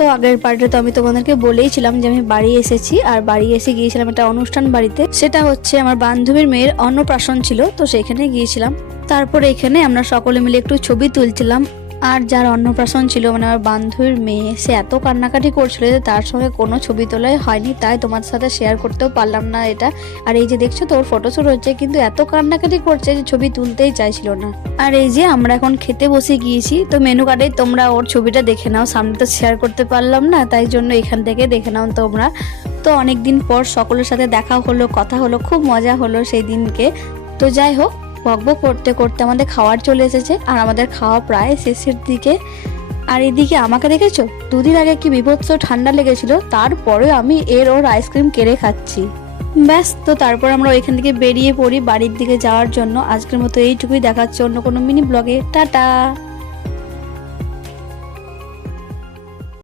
তো আগের পার্টে তো আমি তোমাদেরকে বলেইছিলাম যে আমি বাড়ি এসেছি, আর বাড়ি এসে গিয়েছিলাম একটা অনুষ্ঠান বাড়িতে। সেটা হচ্ছে আমার বান্ধবীর মেয়ের অন্নপ্রাশন ছিল, তো সেখানে গিয়েছিলাম। তারপরে এখানে আমরা সকলে মিলে একটু ছবি তুলছিলাম। আর যার অন্নপ্রাশন ছিল মানে আমার বান্ধবীর মেয়ে, সে এত কান্নাকাটি করছিল যে তার সঙ্গে কোনো ছবি তোলাই হয়নি, তাই তোমার সাথে শেয়ার করতেও পারলাম না এটা। আর এই যে দেখছো তো ওর ফটোশ্যুট হচ্ছে, কিন্তু এত কান্নাকাটি করছে যে ছবি তুলতেই চাইছিল না। আর এই যে আমরা এখন খেতে বসে গিয়েছি, তো মেনু কার্ডে তোমরা ওর ছবিটা দেখে নাও, সামনে তো শেয়ার করতে পারলাম না, তাই জন্য এখান থেকে দেখে নাও তোমরা। তো অনেকদিন পর সকলের সাথে দেখা হলো, কথা হলো, খুব মজা হলো সেই দিনকে। তো যাই হোক, বকবক করতে করতে আমাদের খাওয়ার চলে এসেছে, আর আমাদের খাওয়া প্রায় শেষের দিকে। আর এদিকে আমাকে দেখেছো, দুদিন আগে কি বিভৎস ঠান্ডা লেগেছিল, তারপরে আমি ওর আইসক্রিম কেড়ে খাচ্ছি। ব্যাস, তো তারপর আমরা ওইখান থেকে বেরিয়ে পড়ি বাড়ির দিকে যাওয়ার জন্য। আজকের মতো এইটুকুই, দেখাচ্ছে অন্য কোনো মিনি ব্লগে। টাটা।